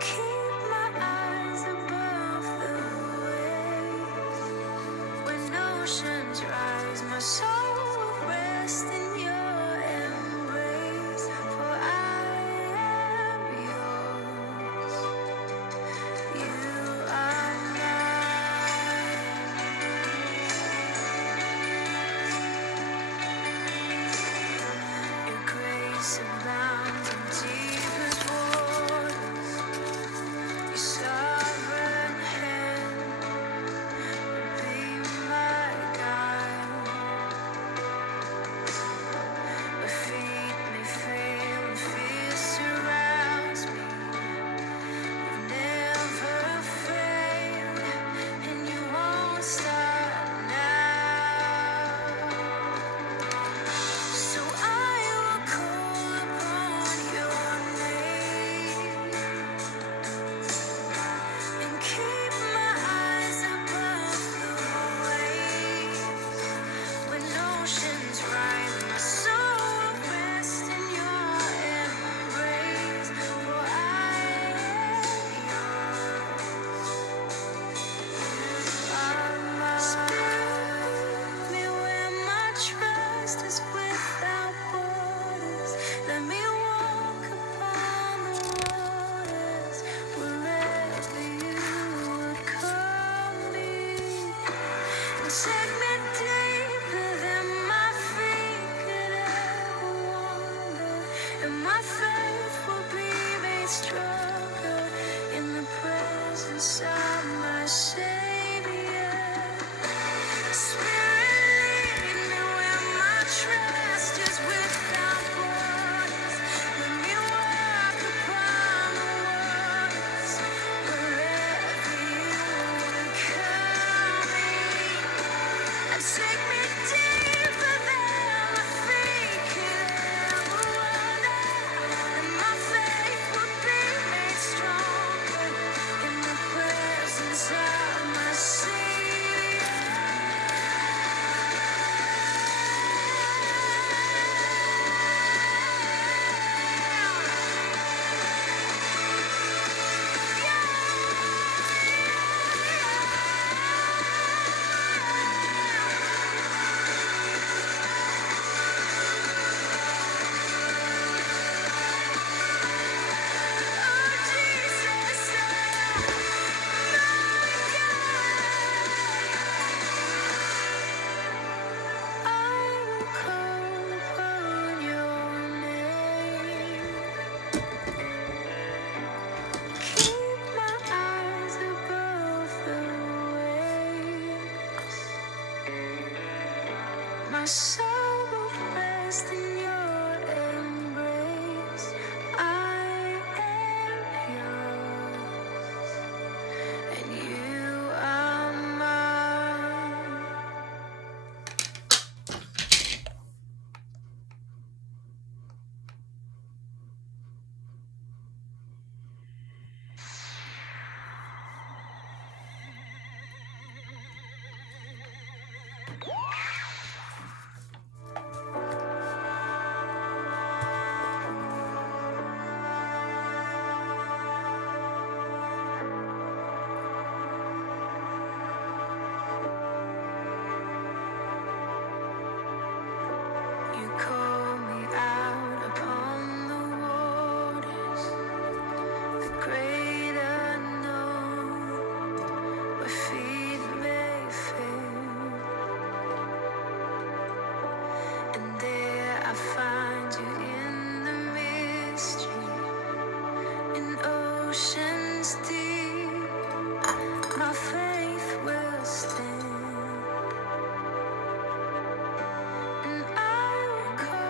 keep my eyes above the waves. When oceans rise, my soul will rest in your embrace. For I am yours, you are mine. Your grace abounds in deepest waters. Your sovereign hand will be my guide. My feet may fail and fear surrounds me. You've never failed, and you won't stop now. So I will call upon your name and keep my eyes above the waves. When oceans rise, my soul will rest in your embrace. For I am yours, are mine. Spirit, me where my trust is without borders. Let me walk upon the waters wherever you would call me. And take me deeper than my feet could ever wander, and my faith will be made stronger in the presence of my Savior. Spirit, lead me where my trust is without borders. Let me walk upon the waters wherever you would call me. And take me deeper than my feet could ever wander, and my faith will be made stronger in the presence of my Savior. Oh, Jesus, I will call upon your name. Keep my eyes above the waves. My soul will rest in your embrace. I am yours, and you are mine. You call me out upon the waters, the great unknown, where feet may fail, and there I find you in the mystery, in oceans deep. My faith will stand, and I will call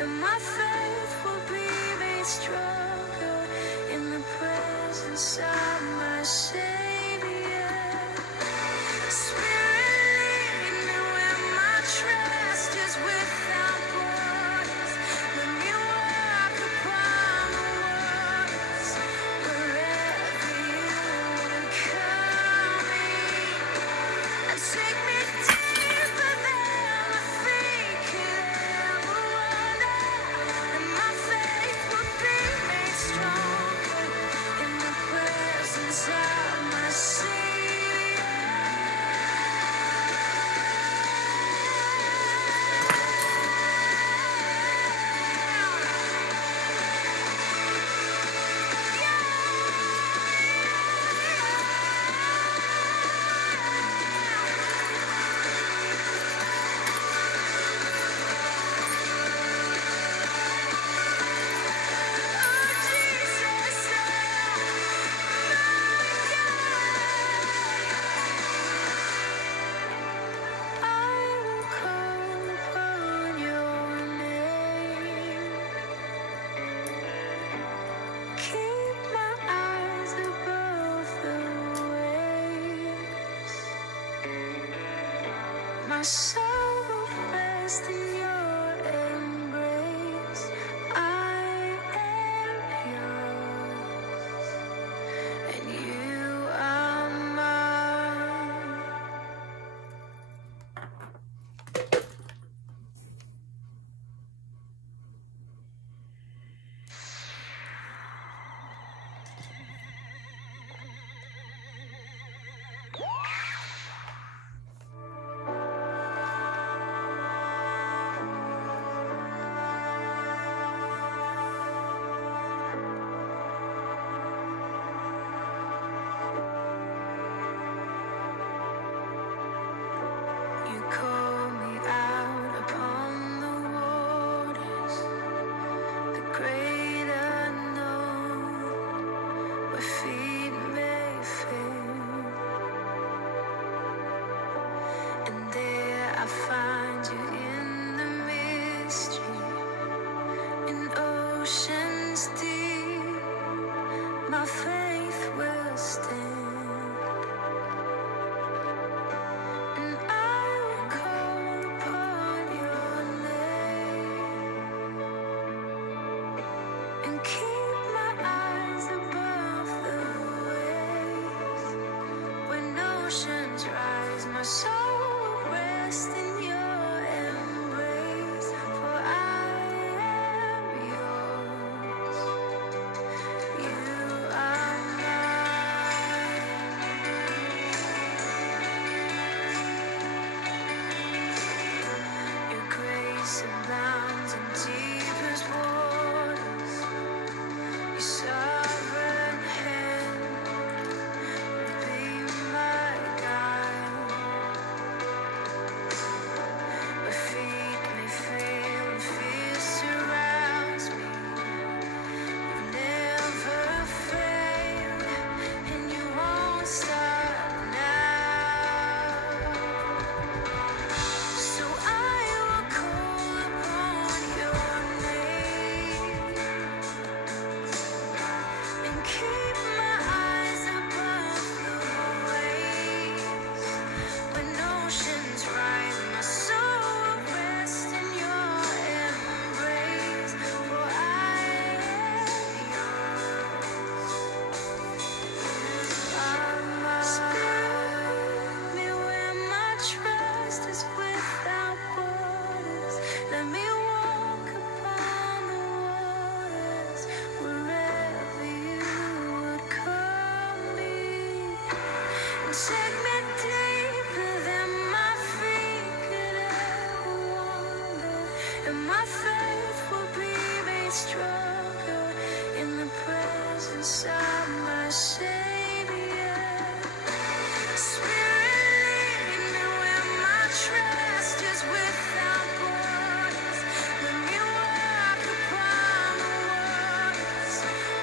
and my faith will be made stronger in the presence of my Savior. Spirit, lead me where my trust is without borders. Let me walk upon the waters wherever you would call me. And take me deeper than my feet could ever wander, and my faith will be made stronger in the presence of my Savior. My soul will rest in your embrace. I am yours, and you are mine. You call me out upon the waters, the great unknown, where feet may fail. And there I find you in the mystery, in oceans deep. My faith will stand, and I will call upon your name, and keep my eyes above the waves. When oceans rise, my soul will rest in your embrace. For I am yours, you are mine. Your grace abounds in deepest waters. Your sovereign hand will be my guide. Where feet may fail and fear surrounds me, you never fail, and you won't stop now. So I will call upon your name, and keep my eyes above the waves. When oceans rise, my soul will rest in your embrace. For I am yours, you are mine. Me where my trust is without borders. Let me walk upon the waters wherever you would call me. And take me deeper than my feet could ever wander, and my faith will be made stronger in the presence of my Savior. Spirit, lead me where my trust is without borders. Let me walk upon the waters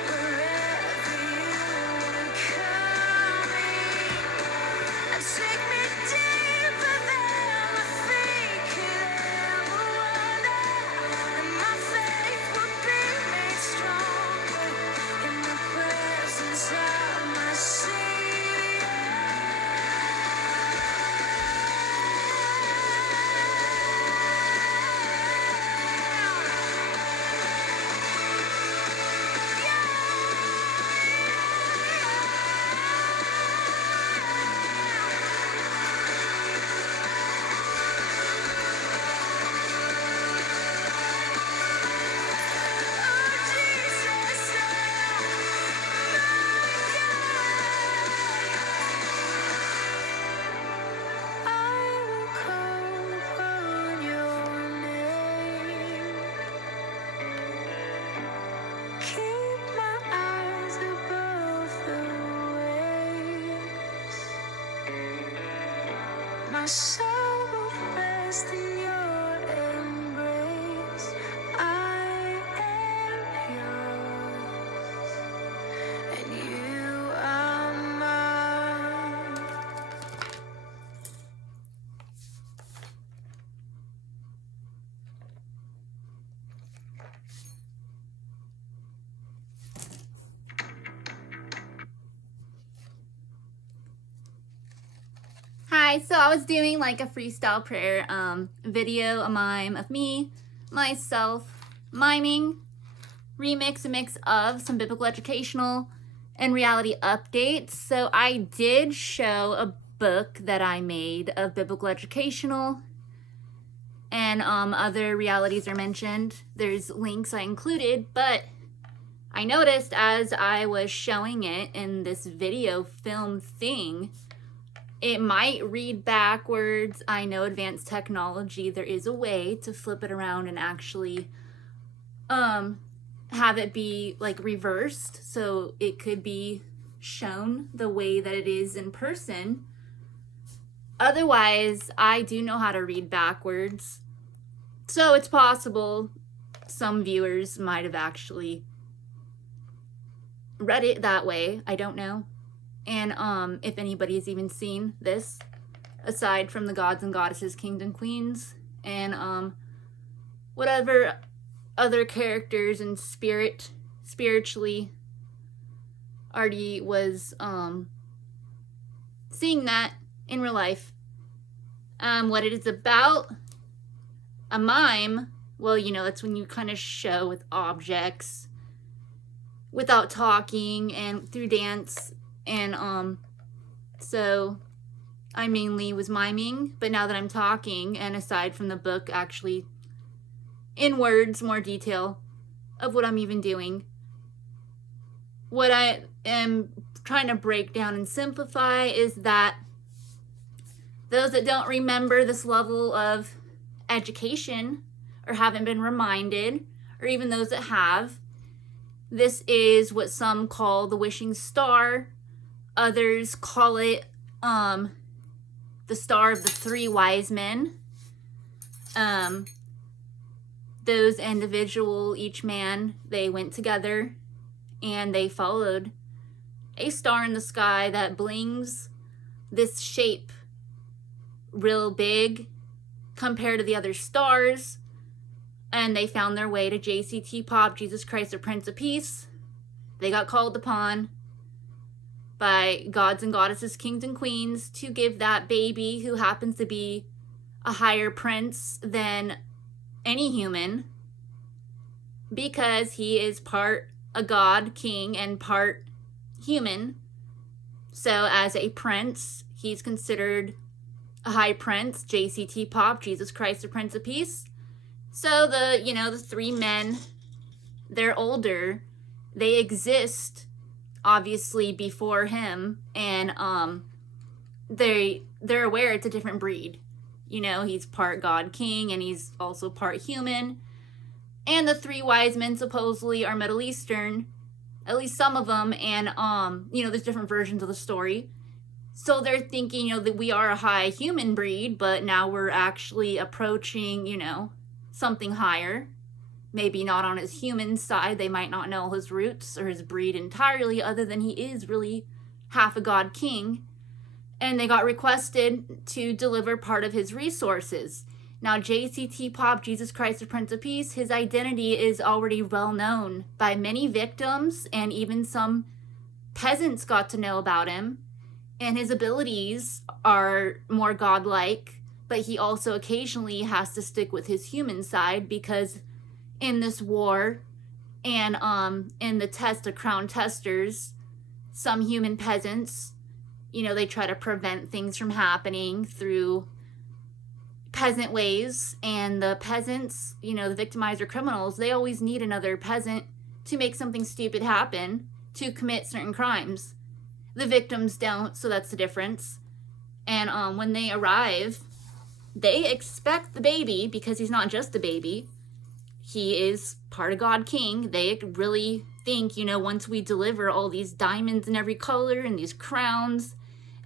wherever you would call me. And take me deeper than my feet could ever wander, and my My soul will rest in your embrace. I am yours, and you are mine. Hi, so I was doing like a freestyle prayer video, a mime of me, myself, miming, remix, a mix of some biblical educational and reality updates. So I did show a book that I made of biblical educational, and other realities are mentioned. There's links I included, but I noticed as I was showing it in this video film thing, it might read backwards. I know advanced technology, there is a way to flip it around and actually have it be like reversed, so it could be shown the way that it is in person. Otherwise, I do know how to read backwards, so it's possible some viewers might have actually read it that way. I don't know. And if anybody has even seen this, aside from the gods and goddesses, kings and queens, and whatever other characters and spiritually already was seeing that in real life. What it is about, a mime, well, you know, that's when you kind of show with objects without talking and through dance. And so I mainly was miming, but now that I'm talking, and aside from the book actually in words, more detail of what I'm even doing, what I am trying to break down and simplify is that those that don't remember this level of education or haven't been reminded, or even those that have, this is what some call the wishing star. Others call it the star of the three wise men. Those individual, each man, they went together and they followed a star in the sky that blings this shape real big compared to the other stars, and they found their way to JCT Pop, Jesus Christ, the Prince of Peace. They got called upon by gods and goddesses, kings and queens, to give that baby, who happens to be a higher prince than any human, because he is part a god, king, and part human. So as a prince, he's considered a high prince, JCT Pop, Jesus Christ, the Prince of Peace. So the three men, they're older, they exist obviously before him, and they're aware it's a different breed. You know, he's part god king and he's also part human. And the three wise men supposedly are Middle Eastern, at least some of them, and there's different versions of the story. So they're thinking, that we are a high human breed, but now we're actually approaching, something higher. Maybe not on his human side. They might not know his roots or his breed entirely, other than he is really half a god king. And they got requested to deliver part of his resources. Now, JCT Pop, Jesus Christ, the Prince of Peace, his identity is already well known by many victims, and even some peasants got to know about him. And his abilities are more godlike, but he also occasionally has to stick with his human side, because in this war and in the test of crown testers, some human peasants, they try to prevent things from happening through peasant ways, and the peasants, the victimizer criminals, they always need another peasant to make something stupid happen, to commit certain crimes. The victims don't, so that's the difference. And when they arrive, they expect the baby, because he's not just a baby. He is part of God King. They really think, once we deliver all these diamonds in every color and these crowns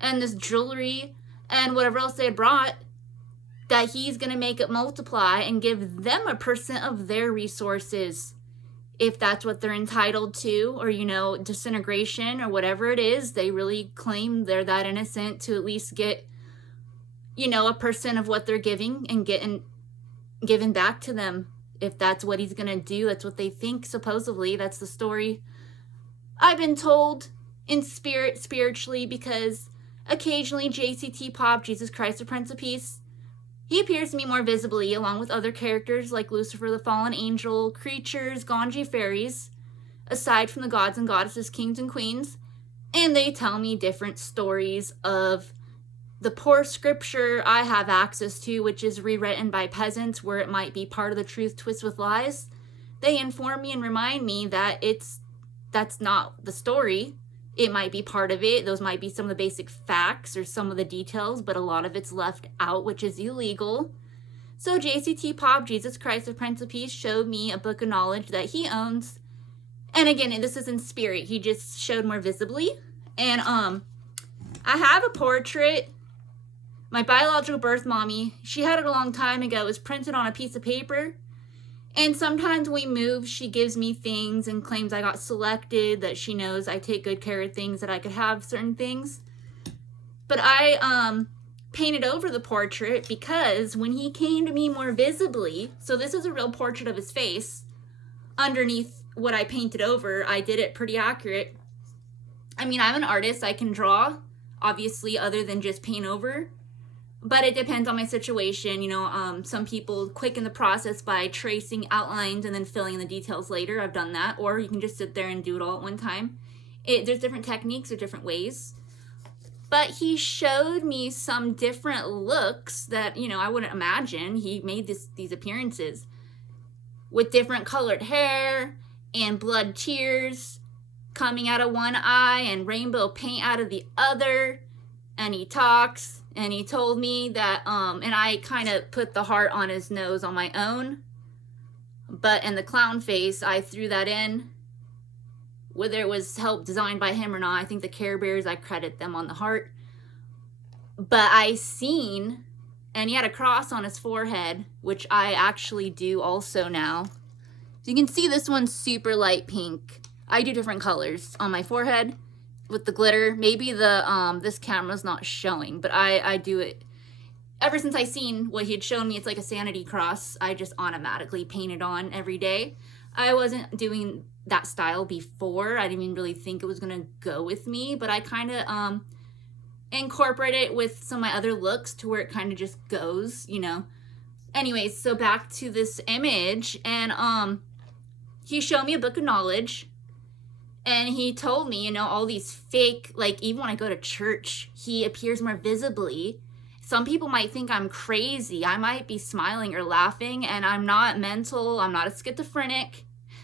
and this jewelry and whatever else they had brought, that he's going to make it multiply and give them a percent of their resources, if that's what they're entitled to, or, you know, disintegration or whatever it is. They really claim they're that innocent to at least get, you know, a percent of what they're giving and given back to them. If that's what he's going to do, that's what they think, supposedly. That's the story I've been told in spirit, spiritually, because occasionally JCT Pop, Jesus Christ, the Prince of Peace, he appears to me more visibly, along with other characters like Lucifer the Fallen Angel, creatures, Ganji fairies, aside from the gods and goddesses, kings and queens, and they tell me different stories of the poor scripture I have access to, which is rewritten by peasants, where it might be part of the truth twisted with lies. They inform me and remind me that that's not the story. It might be part of it. Those might be some of the basic facts or some of the details, but a lot of it's left out, which is illegal. So JCT Pop, Jesus Christ, the Prince of Peace, showed me a book of knowledge that he owns. And again, this is in spirit. He just showed more visibly. And I have a portrait. My biological birth mommy, she had it a long time ago. It was printed on a piece of paper. And sometimes when we move, she gives me things and claims I got selected, that she knows I take good care of things, that I could have certain things. But I painted over the portrait because when he came to me more visibly, so this is a real portrait of his face, underneath what I painted over, I did it pretty accurate. I mean, I'm an artist, I can draw, obviously, other than just paint over. But it depends on my situation. You know, some people quicken the process by tracing outlines and then filling in the details later. I've done that. Or you can just sit there and do it all at one time. There's different techniques or different ways. But he showed me some different looks that, you know, I wouldn't imagine. He made these appearances with different colored hair and blood tears coming out of one eye and rainbow paint out of the other. And he talks. And he told me that, and I kind of put the heart on his nose on my own. But in the clown face, I threw that in. Whether it was help designed by him or not, I think the Care Bears, I credit them on the heart. But I seen, and he had a cross on his forehead, which I actually do also now. So you can see this one's super light pink. I do different colors on my forehead with the glitter. Maybe the this camera's not showing, but I do it. Ever since I seen what he had shown me, it's like a sanity cross, I just automatically paint it on every day. I wasn't doing that style before. I didn't even really think it was gonna go with me, but I kind of incorporate it with some of my other looks to where it kind of just goes, you know. Anyways, so back to this image, and he showed me a book of knowledge. And he told me, you know, all these fake, like, even when I go to church, he appears more visibly. Some people might think I'm crazy. I might be smiling or laughing, and I'm not mental. I'm not a schizophrenic.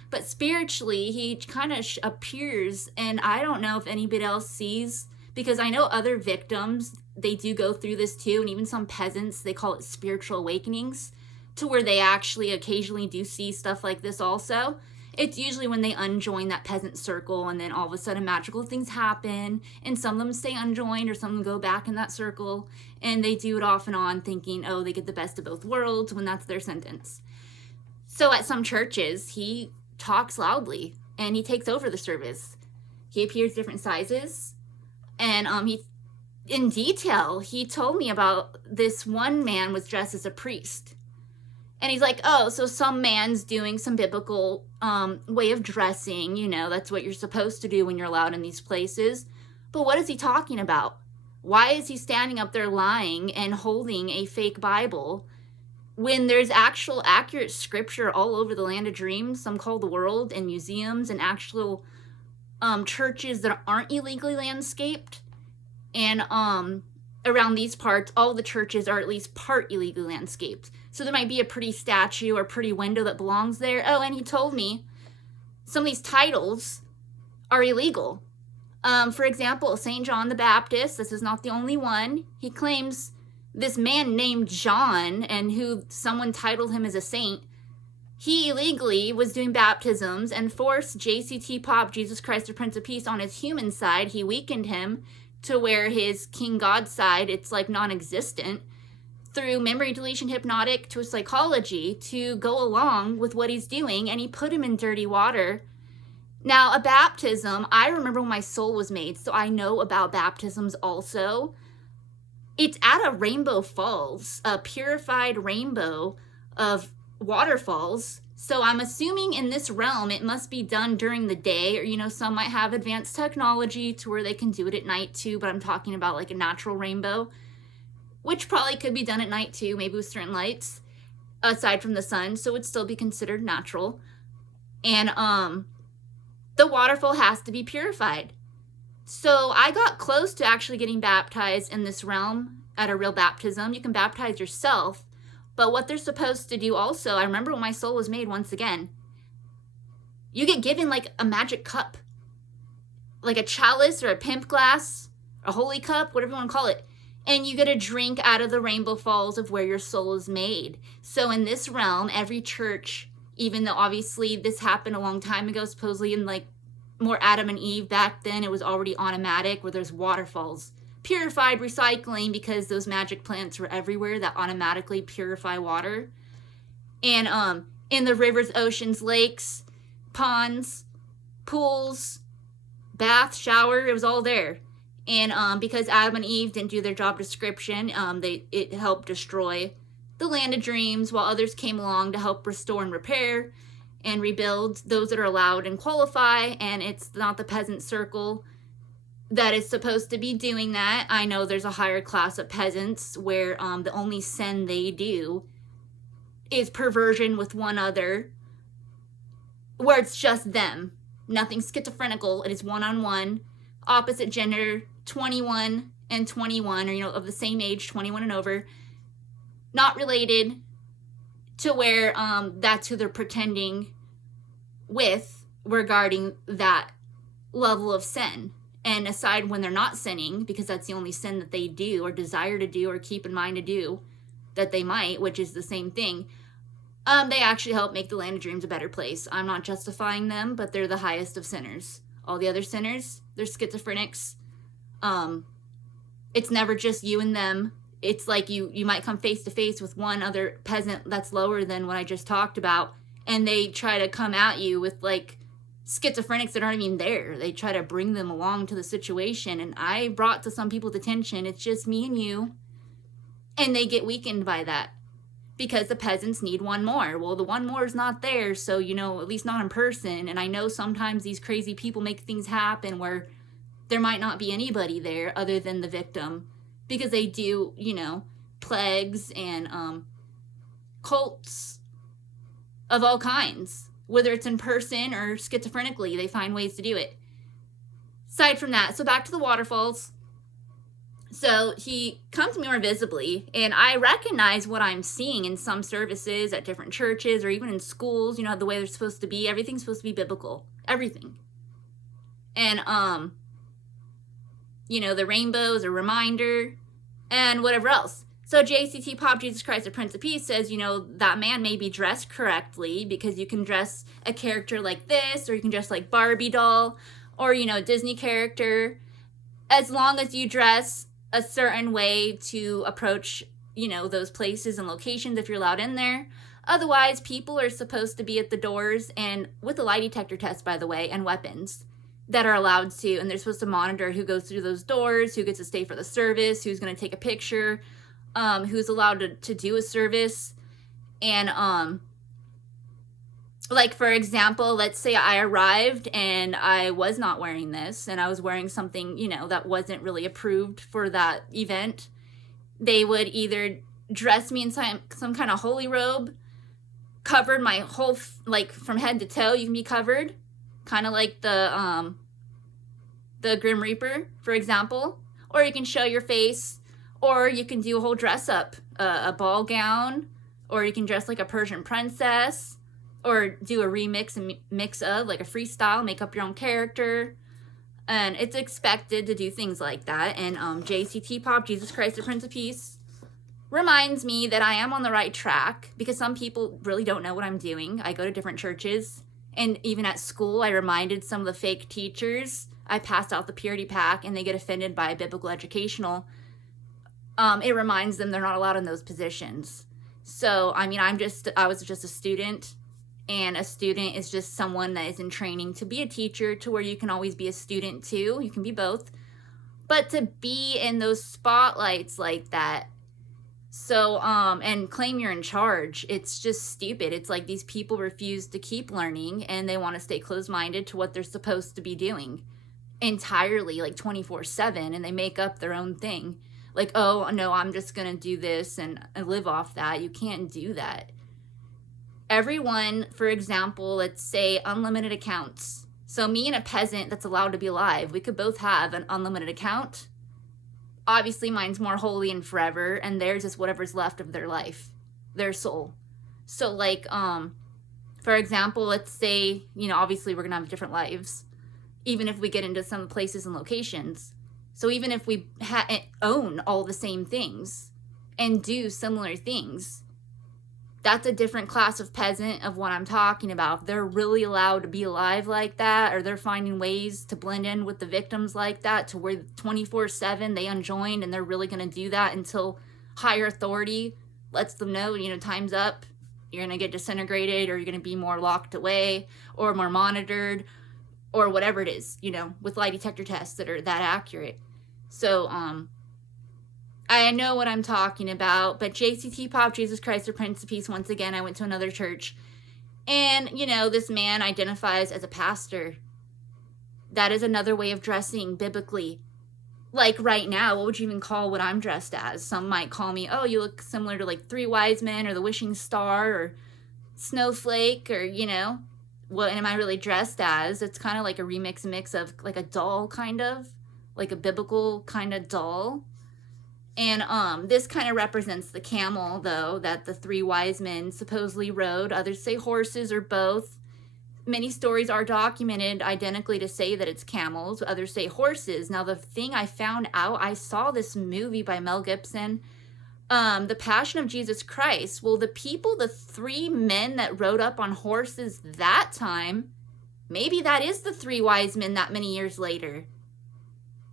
But spiritually, he kind of appears, and I don't know if anybody else sees, because I know other victims, they do go through this too, and even some peasants, they call it spiritual awakenings, to where they actually occasionally do see stuff like this also. It's usually when they unjoin that peasant circle, and then all of a sudden magical things happen, and some of them stay unjoined, or some of them go back in that circle, and they do it off and on thinking, oh, they get the best of both worlds, when that's their sentence. So at some churches, he talks loudly, and he takes over the service. He appears different sizes, and in detail, he told me about this one man was dressed as a priest. And he's like, oh, so some man's doing some biblical way of dressing, you know, that's what you're supposed to do when you're allowed in these places. But what is he talking about? Why is he standing up there lying and holding a fake Bible when there's actual accurate scripture all over the land of dreams, some call the world, and museums and actual churches that aren't illegally landscaped? And around these parts, all the churches are at least part illegally landscaped. So there might be a pretty statue or pretty window that belongs there. Oh, and he told me some of these titles are illegal. For example, St. John the Baptist, this is not the only one. He claims this man named John, and who someone titled him as a saint, he illegally was doing baptisms and forced JCT Pop, Jesus Christ the Prince of Peace, on his human side. He weakened him to where his king god side, it's like non-existent, through memory deletion hypnotic to psychology to go along with what he's doing, and he put him in dirty water. Now, a baptism, I remember when my soul was made, so I know about baptisms also. It's at a rainbow falls, a purified rainbow of waterfalls. So I'm assuming in this realm it must be done during the day, or some might have advanced technology to where they can do it at night too, but I'm talking about like a natural rainbow, which probably could be done at night too, maybe with certain lights aside from the sun, so it'd still be considered natural. And the waterfall has to be purified. So I got close to actually getting baptized in this realm at a real baptism. You can baptize yourself, but what they're supposed to do also, I remember when my soul was made once again, you get given like a magic cup, like a chalice or a pimp glass, a holy cup, whatever you want to call it, and you get a drink out of the rainbow falls of where your soul is made. So in this realm, every church, even though obviously this happened a long time ago, supposedly in like more Adam and Eve back then, it was already automatic where there's waterfalls. Purified recycling, because those magic plants were everywhere that automatically purify water. And in the rivers, oceans, lakes, ponds, pools, bath, shower, it was all there. And because Adam and Eve didn't do their job description, it helped destroy the land of dreams, while others came along to help restore and repair and rebuild those that are allowed and qualify. And it's not the peasant circle that is supposed to be doing that. I know there's a higher class of peasants where the only sin they do is perversion with one other, where it's just them. Nothing schizophrenical. It is one-on-one, opposite gender, 21 and 21, or of the same age, 21 and over, not related, to where that's who they're pretending with regarding that level of sin. And aside when they're not sinning, because that's the only sin that they do or desire to do or keep in mind to do that they might, which is the same thing, they actually help make the land of dreams a better place. I'm not justifying them, but they're the highest of sinners. All the other sinners, they're schizophrenics. It's never just you and them. It's like you might come face to face with one other peasant that's lower than what I just talked about, and they try to come at you with like schizophrenics that aren't even there. They try to bring them along to the situation, and I brought to some people's attention, it's just me and you, and they get weakened by that because the peasants need one more. Well, the one more is not there, so at least not in person. And I know sometimes these crazy people make things happen where there might not be anybody there other than the victim, because they do, plagues and cults of all kinds, whether it's in person or schizophrenically, they find ways to do it. Aside from that, so back to the waterfalls. So he comes more visibly, and I recognize what I'm seeing in some services at different churches or even in schools, the way they're supposed to be. Everything's supposed to be biblical. Everything. And, the rainbow is a reminder, and whatever else. So JCT Pop Jesus Christ, the Prince of Peace, says, that man may be dressed correctly, because you can dress a character like this, or you can dress like Barbie doll, or, a Disney character, as long as you dress a certain way to approach, those places and locations if you're allowed in there. Otherwise, people are supposed to be at the doors, and with a lie detector test, by the way, and weapons that are allowed to, and they're supposed to monitor who goes through those doors, who gets to stay for the service, who's going to take a picture, who's allowed to do a service. And like, for example, let's say I arrived and I was not wearing this, and I was wearing something, that wasn't really approved for that event. They would either dress me in some kind of holy robe, covered my whole, like from head to toe, you can be covered, kind of like the Grim Reaper, for example, or you can show your face, or you can do a whole dress up, a ball gown, or you can dress like a Persian princess, or do a remix and mix of like a freestyle, make up your own character. And it's expected to do things like that. And JCT Pop, Jesus Christ, the Prince of Peace, reminds me that I am on the right track, because some people really don't know what I'm doing. I go to different churches, and even at school, I reminded some of the fake teachers. I passed out the purity pack and they get offended by biblical educational, it reminds them they're not allowed in those positions. So, I mean, I was just a student, and a student is just someone that is in training to be a teacher, to where you can always be a student too. You can be both. But to be in those spotlights like that, so, and claim you're in charge, it's just stupid. It's like these people refuse to keep learning, and they want to stay closed-minded to what they're supposed to be doing entirely, like 24/7, and they make up their own thing. Like, oh, no, I'm just going to do this and live off that. You can't do that. Everyone, for example, let's say unlimited accounts. So me and a peasant that's allowed to be alive, we could both have an unlimited account. Obviously, mine's more holy and forever, and theirs is whatever's left of their life, their soul. So, like, for example, let's say, you know, obviously we're going to have different lives, even if we get into some places and locations. So even if we own all the same things and do similar things, that's a different class of peasant of what I'm talking about. If they're really allowed to be alive like that, or they're finding ways to blend in with the victims like that, to where 24/7 they unjoined, and they're really going to do that until higher authority lets them know, you know, time's up, you're going to get disintegrated, or you're going to be more locked away, or more monitored, or whatever it is, you know, with lie detector tests that are that accurate. So, I know what I'm talking about, but JCT Pop, Jesus Christ, the Prince of Peace, once again, I went to another church, and, you know, this man identifies as a pastor. That is another way of dressing biblically. Like, right now, what would you even call what I'm dressed as? Some might call me, oh, you look similar to, like, Three Wise Men, or the Wishing Star, or Snowflake, or, you know, what am I really dressed as? It's kind of like a mix of, like, a doll, kind of, like a biblical kind of doll. And this kind of represents the camel, though, that the three wise men supposedly rode. Others say horses, or both. Many stories are documented identically to say that it's camels. Others say horses. Now, the thing I found out, I saw this movie by Mel Gibson, The Passion of Jesus Christ. Well, the three men that rode up on horses that time, maybe that is the three wise men that many years later.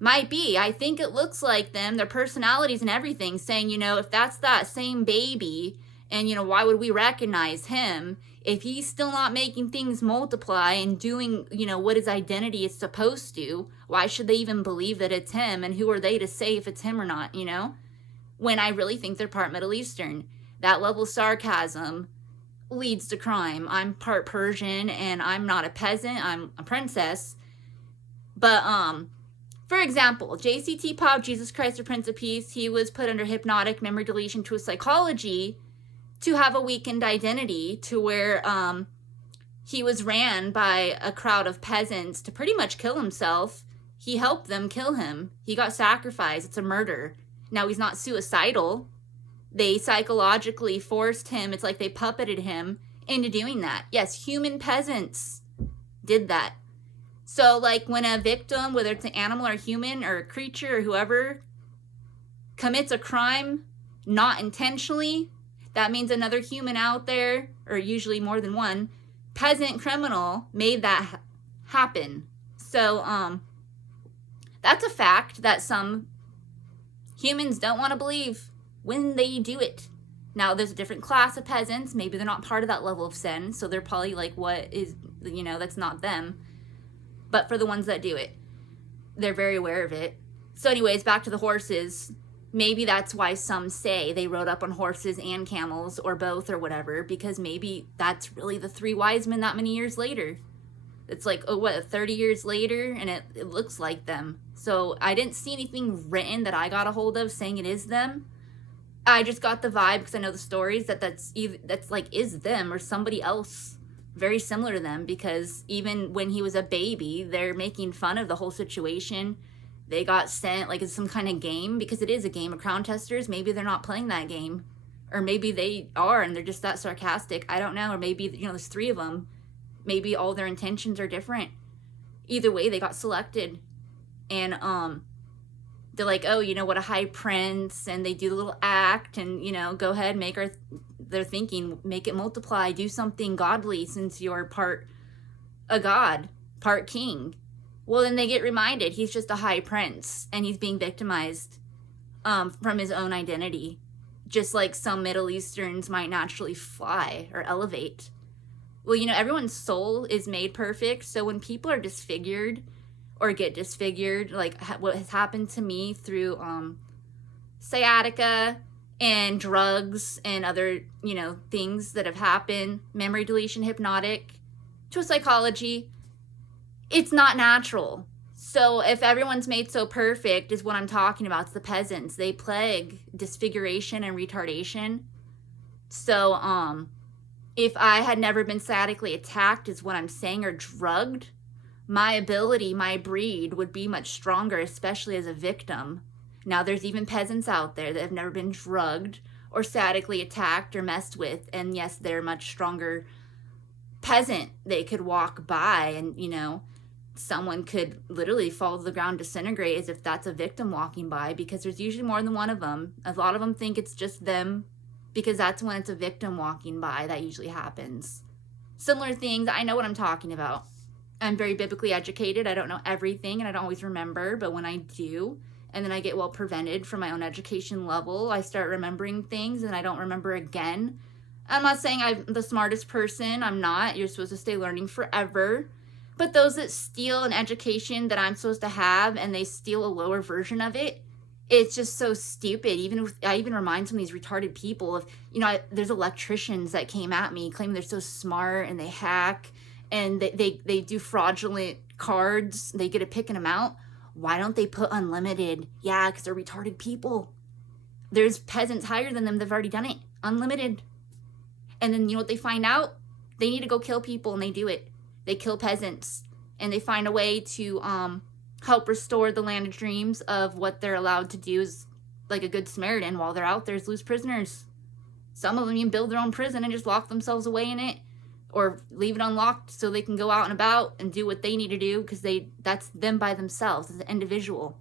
Might be. I think it looks like them, their personalities and everything, saying, you know, if that's that same baby, and, you know, why would we recognize him if he's still not making things multiply and doing, you know, what his identity is supposed to? Why should they even believe that it's him? And who are they to say if it's him or not, you know? When I really think they're part Middle Eastern. That level of sarcasm leads to crime. I'm part Persian, and I'm not a peasant. I'm a princess. But, for example, JCT Pop, Jesus Christ, the Prince of Peace, he was put under hypnotic memory deletion to a psychology to have a weakened identity, to where he was ran by a crowd of peasants to pretty much kill himself. He helped them kill him. He got sacrificed. It's a murder. Now, he's not suicidal. They psychologically forced him. It's like they puppeted him into doing that. Yes, human peasants did that. So, like, when a victim, whether it's an animal or human or a creature or whoever, commits a crime not intentionally, that means another human out there, or usually more than one, peasant criminal made that happen. So, that's a fact that some humans don't want to believe when they do it. Now, there's a different class of peasants. Maybe they're not part of that level of sin, so they're probably like, what is, you know, that's not them. But for the ones that do it, they're very aware of it. So anyways, back to the horses. Maybe that's why some say they rode up on horses and camels, or both, or whatever, because maybe that's really the three wise men that many years later. It's like, 30 years later, and it looks like them. So I didn't see anything written that I got a hold of saying it is them. I just got the vibe, because I know the stories, that's like, is them or somebody else very similar to them, because even when he was a baby, they're making fun of the whole situation. They got sent, like, it's some kind of game, because it is a game of Crown Testers. Maybe they're not playing that game, or maybe they are and they're just that sarcastic. I don't know. Or maybe, you know, there's three of them. Maybe all their intentions are different. Either way, they got selected, and they're like, oh, you know what, a high prince, and they do the little act, and, you know, go ahead, they're thinking, make it multiply, do something godly, since you're part a god, part king. Well, then they get reminded he's just a high prince and he's being victimized from his own identity, just like some Middle Easterns might naturally fly or elevate. Well, everyone's soul is made perfect, so when people are disfigured or get disfigured, like what has happened to me through sciatica and drugs and other, things that have happened, memory deletion, hypnotic, to psychology, it's not natural. So if everyone's made so perfect is what I'm talking about. It's the peasants. They plague disfiguration and retardation. So if I had never been sciatically attacked is what I'm saying, or drugged, my ability, my breed would be much stronger, especially as a victim. Now there's even peasants out there that have never been drugged or sciatically attacked or messed with, and yes, they're much stronger peasant. They could walk by and, someone could literally fall to the ground, disintegrate, as if that's a victim walking by, because there's usually more than one of them. A lot of them think it's just them, because that's when it's a victim walking by that usually happens. Similar things, I know what I'm talking about. I'm very biblically educated. I don't know everything and I don't always remember, but when I do, and then I get well prevented from my own education level, I start remembering things and I don't remember again. I'm not saying I'm the smartest person. I'm not. You're supposed to stay learning forever. But those that steal an education that I'm supposed to have and they steal a lower version of it, it's just so stupid. I even remind some of these retarded people of, there's electricians that came at me claiming they're so smart and they hack and they do fraudulent cards. They get a pick an amount. Why don't they put unlimited? Yeah, because they're retarded people. There's peasants higher than them that have already done it. Unlimited. And then you know what they find out? They need to go kill people and they do it. They kill peasants and they find a way to help restore the land of dreams of what they're allowed to do is like a good Samaritan while they're out there is loose prisoners. Some of them even build their own prison and just lock themselves away in it or leave it unlocked so they can go out and about and do what they need to do because that's them by themselves as an individual.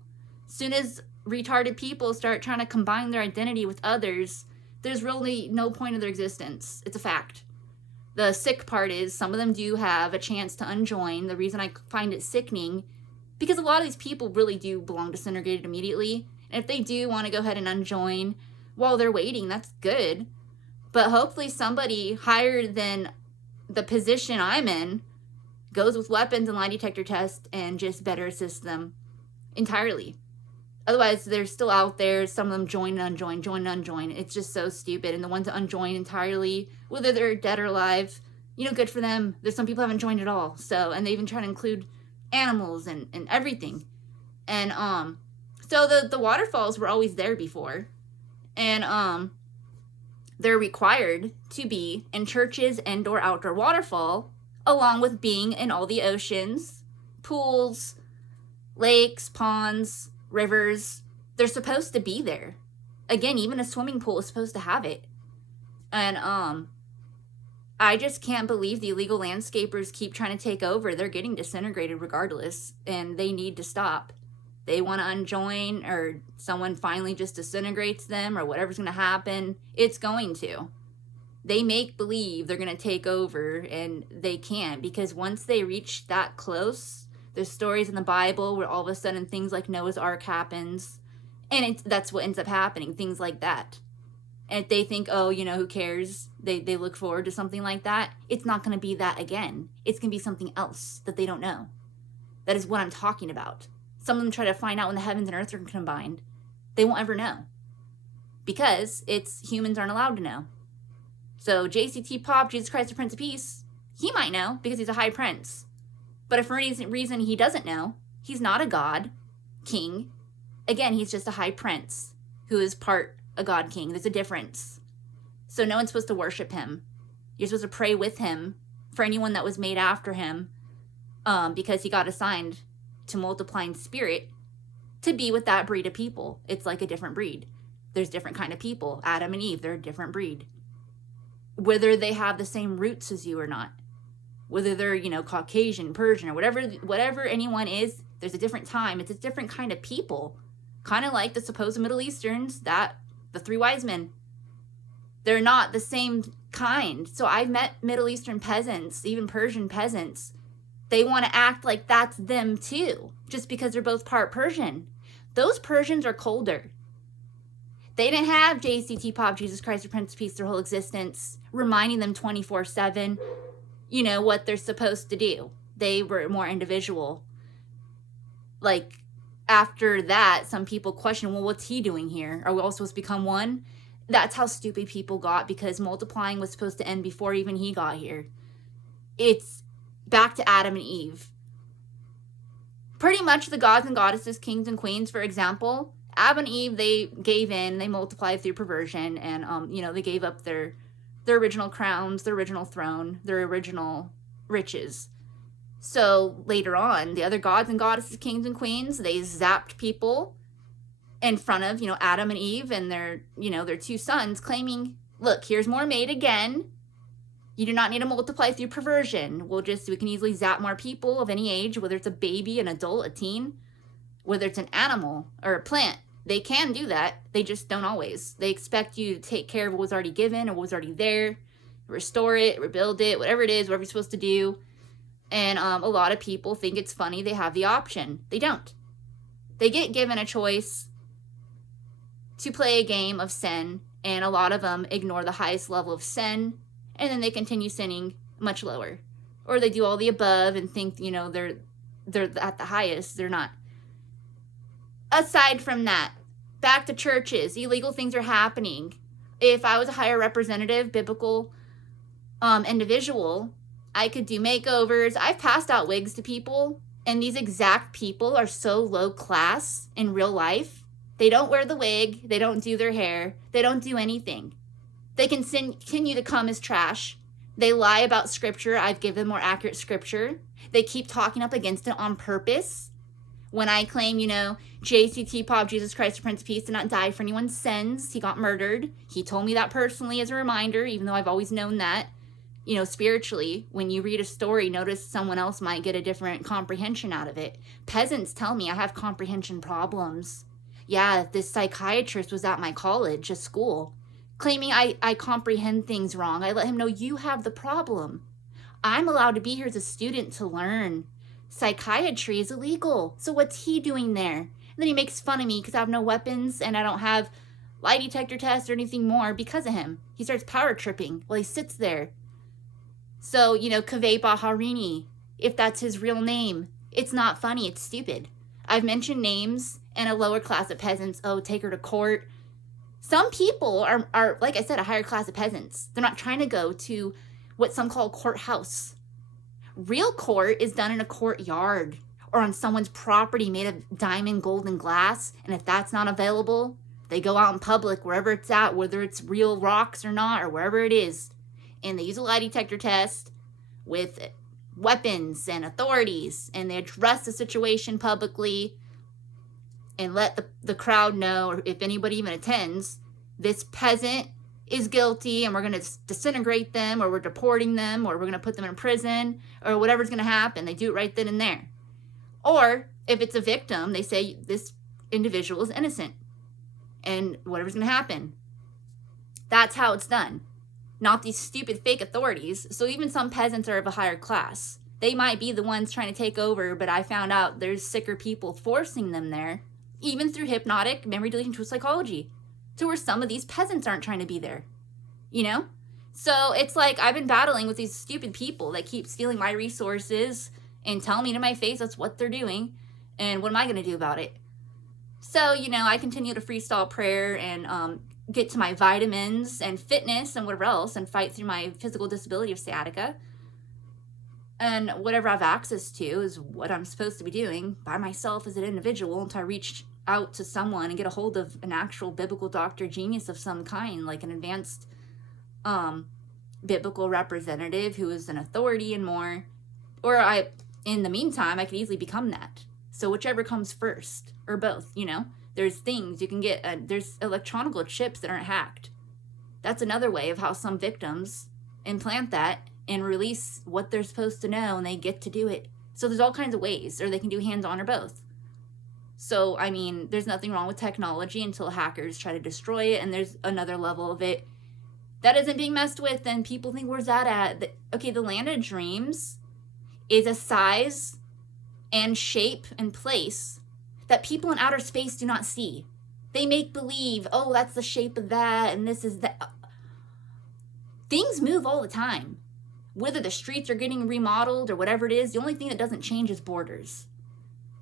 As soon as retarded people start trying to combine their identity with others, there's really no point of their existence. It's a fact. The sick part is some of them do have a chance to unjoin. The reason I find it sickening, because a lot of these people really do belong disintegrated immediately. And if they do want to go ahead and unjoin while they're waiting, that's good. But hopefully somebody higher than the position I'm in goes with weapons and lie detector tests and just better assist them entirely. Otherwise, they're still out there. Some of them join and unjoin, join and unjoin. It's just so stupid. And the ones that unjoin entirely, whether they're dead or alive, good for them. There's some people who haven't joined at all. So, and they even try to include animals and everything. And so the waterfalls were always there before. And they're required to be in churches and or outdoor waterfall, along with being in all the oceans, pools, lakes, ponds, rivers. They're supposed to be there. Again, even a swimming pool is supposed to have it. And I just can't believe the illegal landscapers keep trying to take over. They're getting disintegrated regardless, and they need to stop. They want to unjoin, or someone finally just disintegrates them, or whatever's going to happen. It's going to. They make believe they're going to take over, and they can't, because once they reach that close, there's stories in the Bible where all of a sudden things like Noah's Ark happens, and that's what ends up happening, things like that. And if they think, oh, who cares? They look forward to something like that. It's not going to be that again. It's going to be something else that they don't know. That is what I'm talking about. Some of them try to find out when the heavens and earth are combined. They won't ever know. Because humans aren't allowed to know. So JCT Pop, Jesus Christ the Prince of Peace, he might know because he's a high prince. But if for any reason he doesn't know, he's not a god, king. Again, he's just a high prince who is part a god king. There's a difference. So no one's supposed to worship him. You're supposed to pray with him for anyone that was made after him, because he got assigned to multiplying spirit to be with that breed of people. It's like a different breed. There's different kind of people. Adam and Eve, they're a different breed. Whether they have the same roots as you or not. Whether they're, Caucasian, Persian, or whatever anyone is, there's a different time. It's a different kind of people. Kind of like the supposed Middle Easterns, the three wise men. They're not the same kind. So I've met Middle Eastern peasants, even Persian peasants, They want to act like that's them too, just because they're both part Persian. Those Persians are colder. They didn't have JCT Pop, Jesus Christ, or Prince of Peace their whole existence, reminding them 24/7, what they're supposed to do. They were more individual. Like, after that, some people question, well, what's he doing here? Are we all supposed to become one? That's how stupid people got, because multiplying was supposed to end before even he got here. It's back to Adam and Eve. Pretty much the gods and goddesses, kings and queens, for example, Adam and Eve, they gave in, they multiplied through perversion, and, they gave up their original crowns, their original throne, their original riches. So later on, the other gods and goddesses, kings and queens, they zapped people in front of, Adam and Eve and their two sons, claiming, look, here's more made again. You do not need to multiply through perversion. We can easily zap more people of any age, whether it's a baby, an adult, a teen, whether it's an animal or a plant. They can do that. They just don't always. They expect you to take care of what was already given or what was already there, restore it, rebuild it, whatever it is, whatever you're supposed to do. And a lot of people think it's funny they have the option. They don't. They get given a choice to play a game of sin, and a lot of them ignore the highest level of sin, and then they continue sinning much lower. Or they do all the above and think, they're at the highest. They're not. Aside from that, back to churches, illegal things are happening. If I was a higher representative, biblical individual, I could do makeovers. I've passed out wigs to people, and these exact people are so low class in real life. They don't wear the wig. They don't do their hair. They don't do anything. They can continue to come as trash. They lie about scripture. I've given more accurate scripture. They keep talking up against it on purpose. When I claim, JCT Pop, Jesus Christ, Prince of Peace, did not die for anyone's sins. He got murdered. He told me that personally as a reminder, even though I've always known that. Spiritually, when you read a story, notice someone else might get a different comprehension out of it. Peasants tell me I have comprehension problems. Yeah, this psychiatrist was at my college, a school, claiming I comprehend things wrong. I let him know you have the problem. I'm allowed to be here as a student to learn. Psychiatry is illegal. So what's he doing there? And then he makes fun of me because I have no weapons and I don't have lie detector tests or anything more because of him. He starts power tripping while he sits there. So, Kaveh Baharini, if that's his real name, it's not funny, it's stupid. I've mentioned names and a lower class of peasants, take her to court. Some people are, like I said, a higher class of peasants. They're not trying to go to what some call courthouse. Real court is done in a courtyard or on someone's property made of diamond, gold, and glass. And if that's not available, they go out in public, wherever it's at, whether it's real rocks or not, or wherever it is. And they use a lie detector test with weapons and authorities, and they address the situation publicly and let the crowd know, or if anybody even attends, this peasant is guilty and we're going to disintegrate them, or we're deporting them, or we're going to put them in prison, or whatever's going to happen. They do it right then and there. Or if it's a victim, they say this individual is innocent and whatever's going to happen. That's how it's done. Not these stupid fake authorities. So even some peasants are of a higher class. They might be the ones trying to take over, but I found out there's sicker people forcing them there, even through hypnotic memory deletion tool psychology, to where some of these peasants aren't trying to be there. So it's like I've been battling with these stupid people that keep stealing my resources and telling me to my face that's what they're doing, and what am I going to do about it? So, I continue to freestyle prayer and get to my vitamins and fitness and whatever else, and fight through my physical disability of sciatica. And whatever I have access to is what I'm supposed to be doing by myself as an individual until I reach out to someone and get a hold of an actual biblical doctor genius of some kind, like an advanced biblical representative who is an authority and more. Or in the meantime, I could easily become that. So whichever comes first, or both, There's things you can get, there's electronic chips that aren't hacked. That's another way of how some victims implant that and release what they're supposed to know, and they get to do it. So there's all kinds of ways, or they can do hands-on or both. So, there's nothing wrong with technology until hackers try to destroy it, and there's another level of it that isn't being messed with, and people think, where's that at? Okay, the land of dreams is a size and shape and place that people in outer space do not see. They make believe, oh, that's the shape of that, and this is that. Things move all the time. Whether the streets are getting remodeled or whatever it is, the only thing that doesn't change is borders.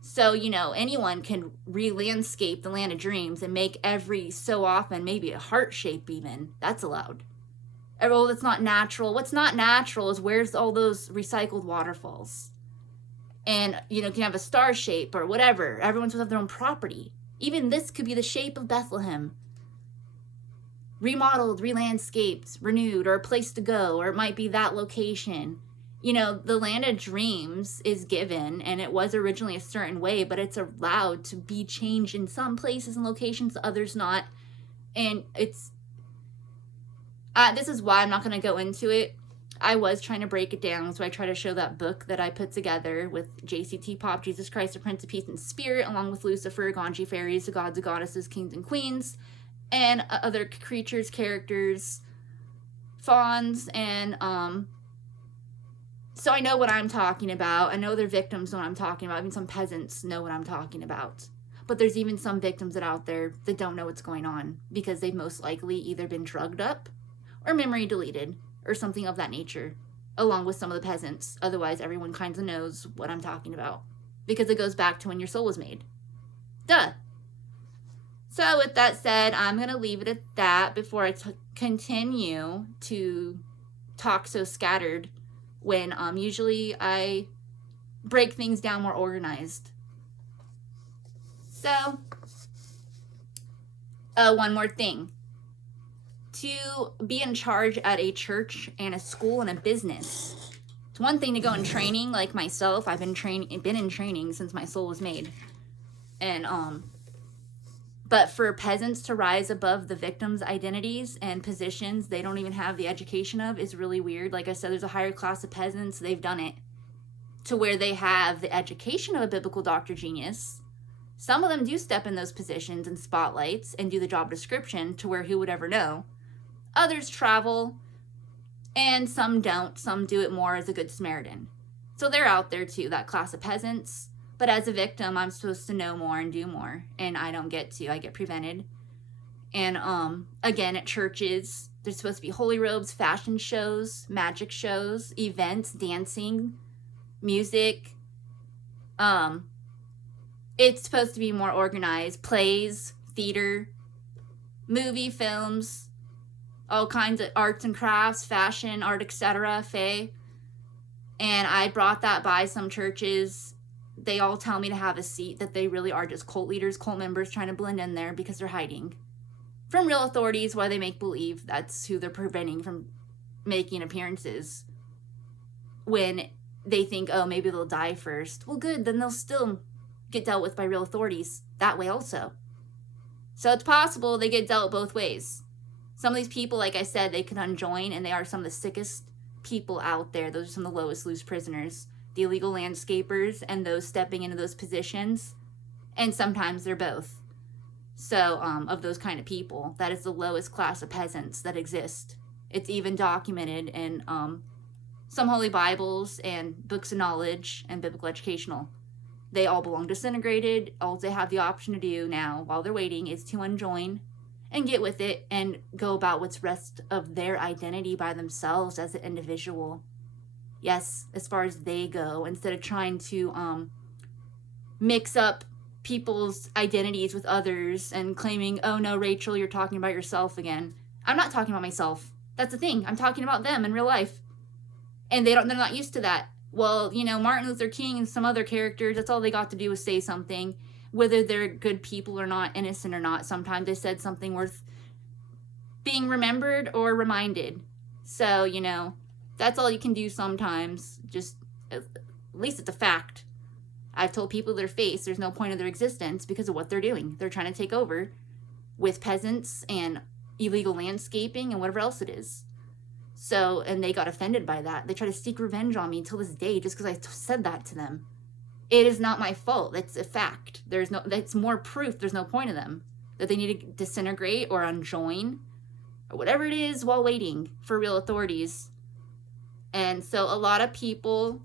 So, anyone can re-landscape the land of dreams and make every so often maybe a heart shape even. That's allowed. Oh, that's not natural. What's not natural is where's all those recycled waterfalls. And, can have a star shape or whatever. Everyone's supposed to have their own property. Even this could be the shape of Bethlehem. Remodeled, re-landscaped, renewed, or a place to go, or it might be that location. The land of dreams is given, and it was originally a certain way, but it's allowed to be changed in some places and locations, others not. And it's... this is why I'm not going to go into it. I was trying to break it down, so I try to show that book that I put together with JCT Pop, Jesus Christ, the Prince of Peace and Spirit, along with Lucifer, Ganji fairies, the gods and goddesses, kings and queens, and other creatures, characters, fawns, and so I know what I'm talking about. I know their victims know what I'm talking about. Even some peasants know what I'm talking about. But there's even some victims that out there that don't know what's going on because they've most likely either been drugged up or memory deleted or something of that nature, along with some of the peasants. Otherwise, everyone kind of knows what I'm talking about because it goes back to when your soul was made. Duh. So with that said, I'm going to leave it at that before I continue to talk so scattered when usually I break things down more organized. So, one more thing. To be in charge at a church and a school and a business. It's one thing to go in training like myself. I've been in training since my soul was made. And but for peasants to rise above the victims' identities and positions they don't even have the education of is really weird. Like I said, there's a higher class of peasants. They've done it to where they have the education of a biblical doctor genius. Some of them do step in those positions and spotlights and do the job description to where who would ever know. Others travel, and some don't. Some do it more as a good Samaritan. So they're out there too, that class of peasants. But as a victim, I'm supposed to know more and do more, and I don't get to. I get prevented. And again, at churches, there's supposed to be holy robes, fashion shows, magic shows, events, dancing, music. It's supposed to be more organized. Plays, theater, movie, films, all kinds of arts and crafts, fashion, art, etc., fae. And I brought that by some churches. They all tell me to have a seat, that they really are just cult leaders, cult members trying to blend in there because they're hiding from real authorities while they make believe that's who they're preventing from making appearances when they think, oh, maybe they'll die first. Well, good, then they'll still get dealt with by real authorities that way also. So it's possible they get dealt both ways. Some of these people, like I said, they can unjoin, and they are some of the sickest people out there. Those are some of the lowest loose prisoners. The illegal landscapers and those stepping into those positions, and sometimes they're both. So, of those kind of people, that is the lowest class of peasants that exist. It's even documented in some holy Bibles and books of knowledge and biblical educational. They all belong disintegrated. All they have the option to do now, while they're waiting, is to unjoin and get with it and go about what's rest of their identity by themselves as an individual. Yes, as far as they go, instead of trying to mix up people's identities with others and claiming, oh no, Rachel, you're talking about yourself again. I'm not talking about myself. That's the thing. I'm talking about them in real life. And they're not used to that. Well, Martin Luther King and some other characters, that's all they got to do was say something. Whether they're good people or not, innocent or not, sometimes they said something worth being remembered or reminded. So, that's all you can do sometimes. Just, at least it's a fact. I've told people to their face there's no point of their existence because of what they're doing. They're trying to take over with peasants and illegal landscaping and whatever else it is. So, and they got offended by that. They try to seek revenge on me until this day just because I said that to them. It is not my fault. It's a fact. That's more proof there's no point of them. That they need to disintegrate or unjoin or whatever it is while waiting for real authorities. And so a lot of people,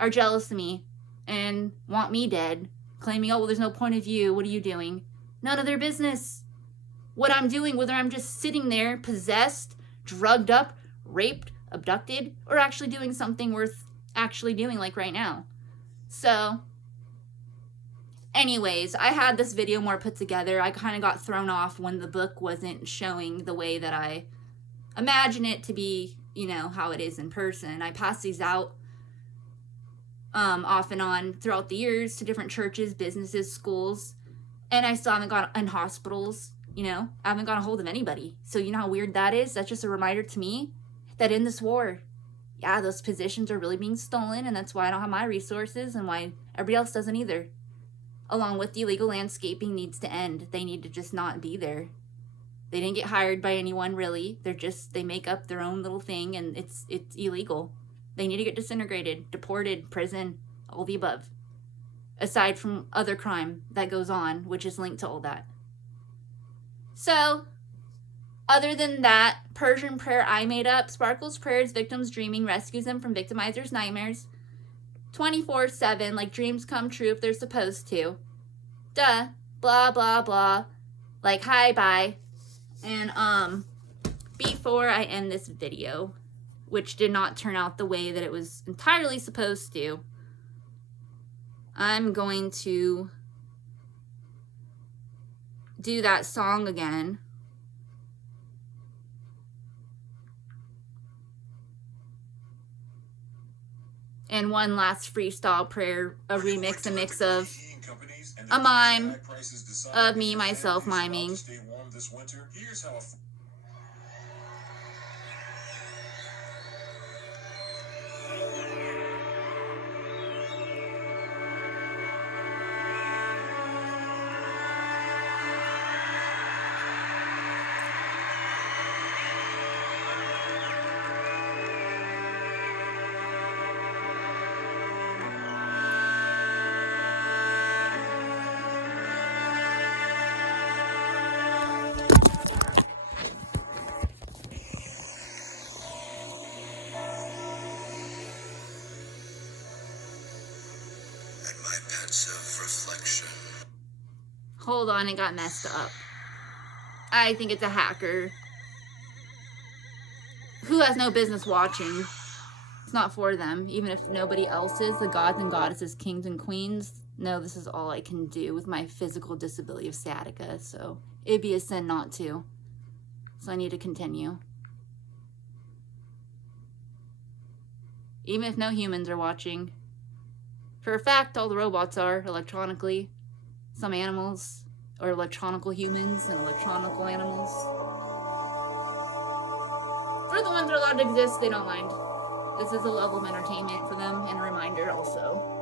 are jealous of me and want me dead, claiming, oh, well, there's no point of view. What are you doing? None of their business. What I'm doing, whether I'm just sitting there possessed, drugged up, raped, abducted, or actually doing something worth actually doing, like right now. So, anyways, I had this video more put together. I kind of got thrown off when the book wasn't showing the way that I imagine it to be, you know, how it is in person. I pass these out off and on throughout the years to different churches, businesses, schools, and I still haven't got in hospitals, you know, I haven't got a hold of anybody. So you know how weird that is? That's just a reminder to me that in this war, yeah, those positions are really being stolen, and that's why I don't have my resources and why everybody else doesn't either. Along with the illegal landscaping needs to end. They need to just not be there. They didn't get hired by anyone, really. They make up their own little thing, and it's illegal. They need to get disintegrated, deported, prison, all the above. Aside from other crime that goes on, which is linked to all that. So, other than that, Persian prayer I made up, sparkles prayers, victims dreaming, rescues them from victimizers' nightmares. 24/7, like dreams come true if they're supposed to. Duh. Blah, blah, blah. Like, hi, bye. And, before I end this video, which did not turn out the way that it was entirely supposed to, I'm going to do that song again. And one last freestyle prayer, a remix, a mix of a mime of me, myself, miming. Hold on, it got messed up. I think it's a hacker who has no business watching. It's not for them, even if nobody else is. The gods and goddesses, kings and queens, no, this is all I can do with my physical disability of sciatica, so it'd be a sin not to. So I need to continue. Even if no humans are watching. For a fact, all the robots are, electronically. Some animals are electronical humans and electronical animals. For the ones that are allowed to exist, they don't mind. This is a level of entertainment for them and a reminder also.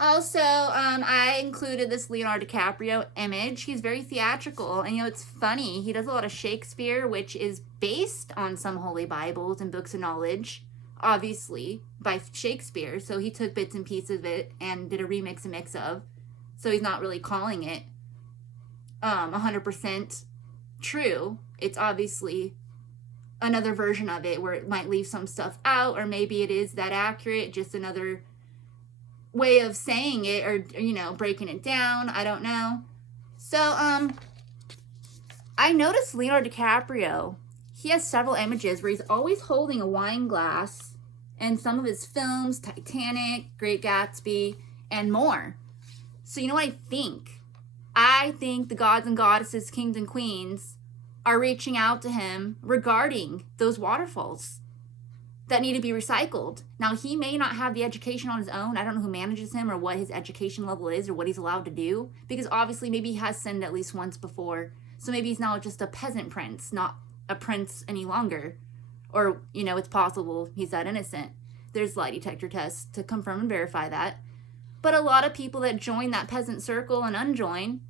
Also, I included this Leonardo DiCaprio image. He's very theatrical, and you know, it's funny. He does a lot of Shakespeare, which is based on some holy Bibles and books of knowledge, obviously, by Shakespeare. So he took bits and pieces of it and did a remix and mix of. So he's not really calling it 100% true. It's obviously another version of it where it might leave some stuff out, or maybe it is that accurate, just another way of saying it, or, you know, breaking it down. I don't know. So, I noticed Leonardo DiCaprio, he has several images where he's always holding a wine glass, and some of his films, Titanic, Great Gatsby, and more. So you know what I think? I think the gods and goddesses, kings and queens, are reaching out to him regarding those waterfalls that need to be recycled. Now, he may not have the education on his own. I don't know who manages him or what his education level is or what he's allowed to do, because obviously maybe he has sinned at least once before. So maybe he's now just a peasant prince, not a prince any longer. Or, you know, it's possible he's that innocent. There's lie detector tests to confirm and verify that. But a lot of people that join that peasant circle and unjoin,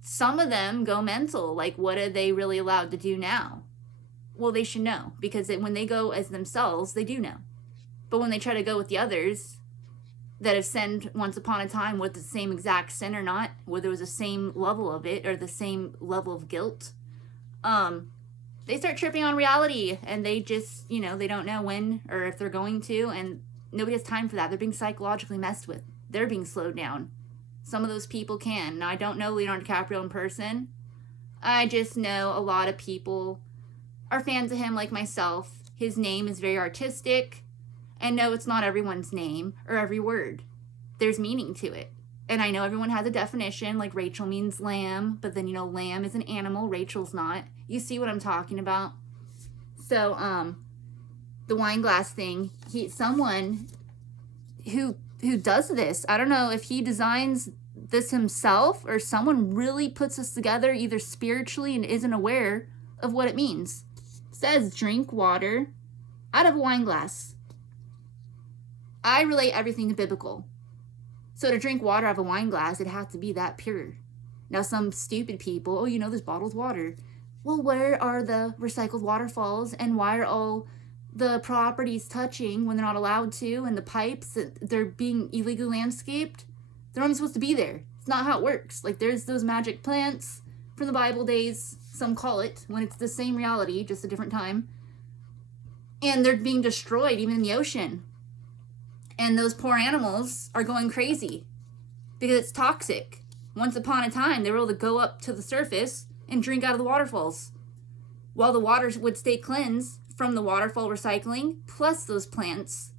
some of them go mental. Like, what are they really allowed to do now? Well, they should know, because when they go as themselves, they do know. But when they try to go with the others that have sinned once upon a time with the same exact sin or not, whether it was the same level of it or the same level of guilt, they start tripping on reality, and they just, you know, they don't know when or if they're going to, and nobody has time for that. They're being psychologically messed with. They're being slowed down. Some of those people can. Now, I don't know Leonardo DiCaprio in person. I just know a lot of people are fans of him, like myself. His name is very artistic, and no, it's not everyone's name or every word. There's meaning to it. And I know everyone has a definition, like Rachel means lamb, but then, you know, lamb is an animal, Rachel's not. You see what I'm talking about? So, the wine glass thing, someone who does this, I don't know if he designs this himself or someone really puts this together either spiritually and isn't aware of what it means. It says drink water out of a wine glass. I relate everything to biblical. So to drink water out of a wine glass, it has to be that pure. Now, some stupid people, oh, you know, this bottle's water. Well, where are the recycled waterfalls, and why are all the properties touching when they're not allowed to, and the pipes, they're being illegally landscaped? They're not supposed to be there. It's not how it works. Like, there's those magic plants from the Bible days, some call it, when it's the same reality, just a different time. And they're being destroyed, even in the ocean. And those poor animals are going crazy because it's toxic. Once upon a time, they were able to go up to the surface and drink out of the waterfalls, while the water would stay cleansed from the waterfall recycling, plus those plants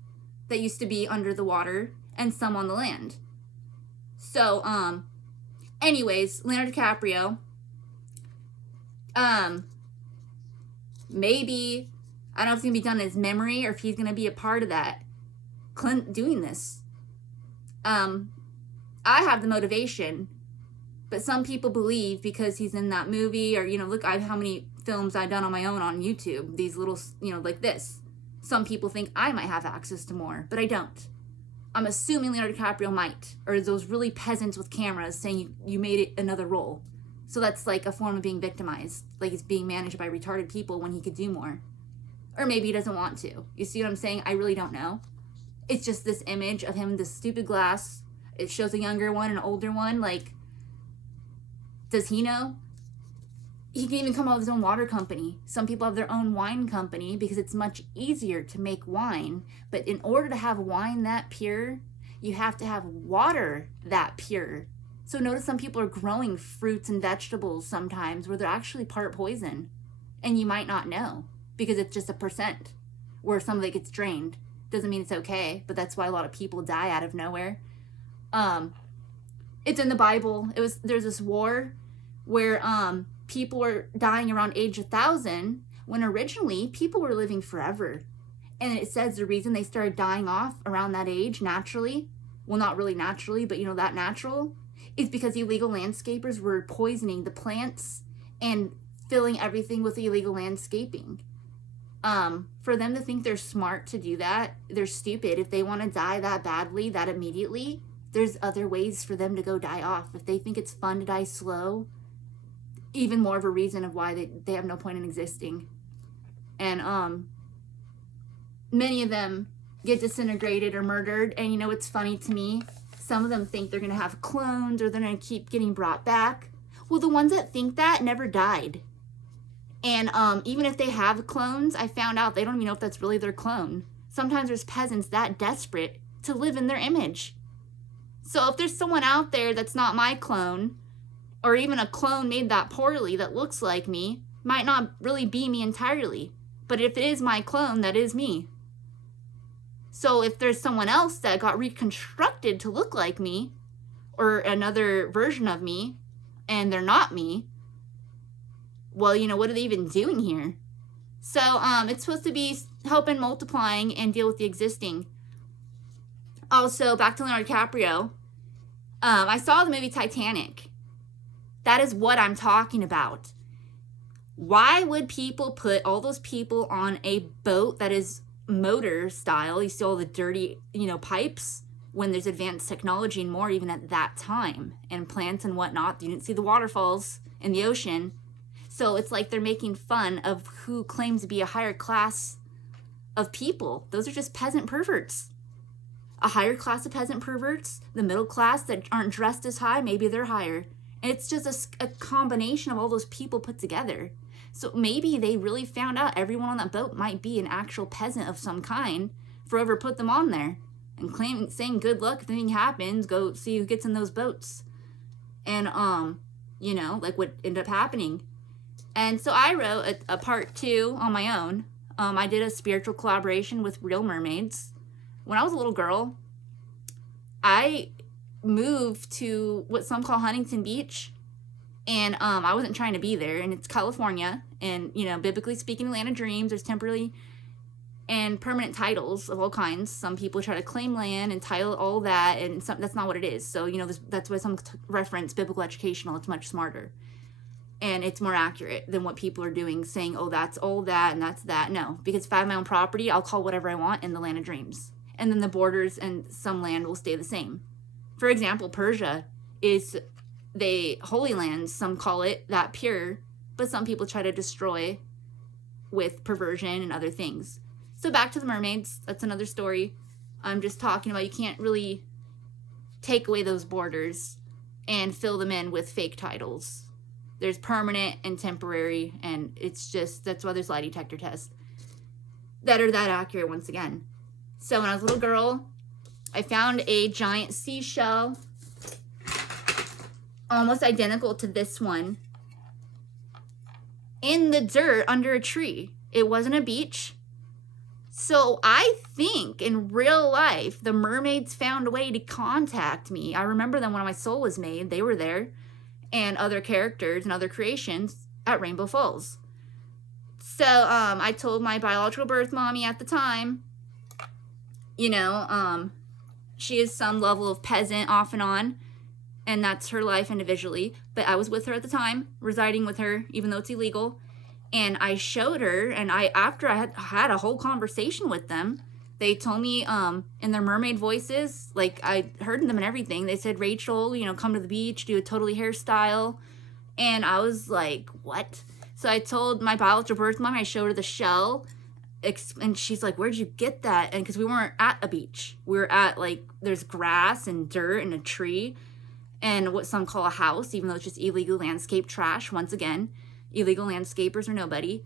that used to be under the water and some on the land. So, anyways, Leonardo DiCaprio, maybe, I don't know if it's going to be done in his memory or if he's going to be a part of that, doing this. I have the motivation, but some people believe because he's in that movie, or, you know, look, how many films I've done on my own on YouTube, these little, you know, like this. Some people think I might have access to more, but I don't. I'm assuming Leonardo DiCaprio might, or those really peasants with cameras saying you made it another role. So that's like a form of being victimized, like he's being managed by retarded people when he could do more. Or maybe he doesn't want to. You see what I'm saying? I really don't know. It's just this image of him, this stupid glass. It shows a younger one and an older one. Like, does he know? He can even come up with his own water company. Some people have their own wine company because it's much easier to make wine. But in order to have wine that pure, you have to have water that pure. So notice some people are growing fruits and vegetables sometimes where they're actually part poison. And you might not know because it's just a percent where some of it gets drained. Doesn't mean it's okay, but that's why a lot of people die out of nowhere. It's in the Bible. There's this war where people were dying around age 1,000 when originally people were living forever. And it says the reason they started dying off around that age naturally, well, not really naturally, but you know, that natural, is because illegal landscapers were poisoning the plants and filling everything with illegal landscaping. For them to think they're smart to do that, they're stupid. If they want to die that badly, that immediately, there's other ways for them to go die off. If they think it's fun to die slow, even more of a reason of why they have no point in existing. And many of them get disintegrated or murdered. And you know, it's funny to me, some of them think they're going to have clones or they're going to keep getting brought back. Well, the ones that think that never died. And even if they have clones, I found out they don't even know if that's really their clone. Sometimes there's peasants that desperate to live in their image. So if there's someone out there that's not my clone, or even a clone made that poorly that looks like me, might not really be me entirely. But if it is my clone, that is me. So if there's someone else that got reconstructed to look like me, or another version of me, and they're not me, well, you know, what are they even doing here? So it's supposed to be helping multiplying and deal with the existing. Also, back to Leonardo DiCaprio, I saw the movie Titanic. That is what I'm talking about. Why would people put all those people on a boat that is motor style? You see all the dirty, you know, pipes, when there's advanced technology and more even at that time, and plants and whatnot. You didn't see the waterfalls in the ocean. So it's like they're making fun of who claims to be a higher class of people. Those are just peasant perverts. A higher class of peasant perverts, the middle class that aren't dressed as high, maybe they're higher. And it's just a combination of all those people put together. So maybe they really found out everyone on that boat might be an actual peasant of some kind for whoever put them on there. And saying good luck if anything happens, go see who gets in those boats. And, you know, like what ended up happening. And so I wrote a part 2 on my own. I did a spiritual collaboration with real mermaids. When I was a little girl, I moved to what some call Huntington Beach. And I wasn't trying to be there. And it's California. And, you know, biblically speaking, land of dreams, there's temporary and permanent titles of all kinds. Some people try to claim land and title all that, and that's not what it is. So, you know, that's why some reference biblical educational. It's much smarter. And it's more accurate than what people are doing, saying, oh, that's all that and that's that. No, because if I have my own property, I'll call whatever I want in the land of dreams. And then the borders and some land will stay the same. For example, Persia is the Holy Land. Some call it that pure, but some people try to destroy with perversion and other things. So back to the mermaids. That's another story. I'm just talking about you can't really take away those borders and fill them in with fake titles. There's permanent and temporary, and it's just, that's why there's lie detector tests that are that accurate once again. So when I was a little girl, I found a giant seashell, almost identical to this one, in the dirt under a tree. It wasn't a beach. So I think in real life, the mermaids found a way to contact me. I remember them when my soul was made. They were there. And other characters and other creations at Rainbow Falls. So I told my biological birth mommy at the time, you know, she is some level of peasant off and on, and that's her life individually. But I was with her at the time, residing with her, even though it's illegal. And I showed her, and after I had a whole conversation with them, they told me in their mermaid voices, like I heard them and everything. They said, Rachel, you know, come to the beach, do a totally hairstyle. And I was like, what? So I told my biological birth mom, I showed her the shell. And she's like, where'd you get that? And because we weren't at a beach. We were at, like, there's grass and dirt and a tree and what some call a house, even though it's just illegal landscape trash. Once again, illegal landscapers are nobody.